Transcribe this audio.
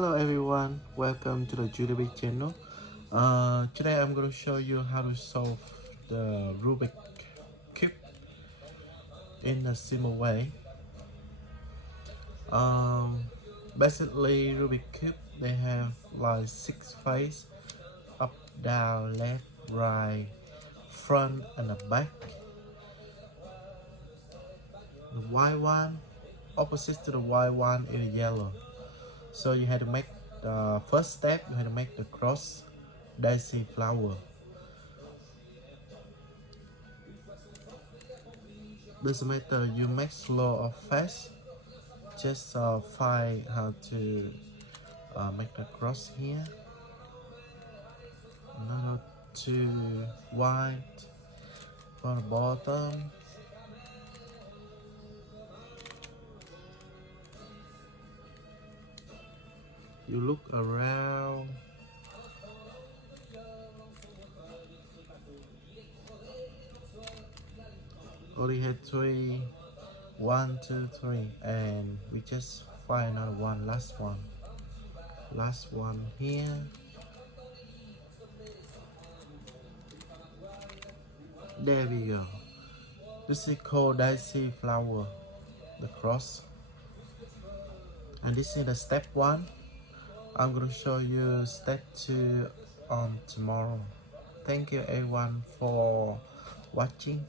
Hello everyone, welcome to the Rubik channel. Today I'm going to show you how to solve the Rubik cube in a simple way. Basically Rubik cube they have like 6 faces: up, down, left, right, front, and the back. The white one opposite to the white one is yellow. So you had to make the first step. You had to make the cross daisy flower. Doesn't matter you make slow or fast, just find how to make the cross here. Another two white for the bottom. You look around. Only had three. 1, 2, 3, and we just find another one, last one here. There we go. This is called daisy flower, the cross. And this is the step 1. I'm going to show you step 2 on tomorrow. Thank you everyone for watching.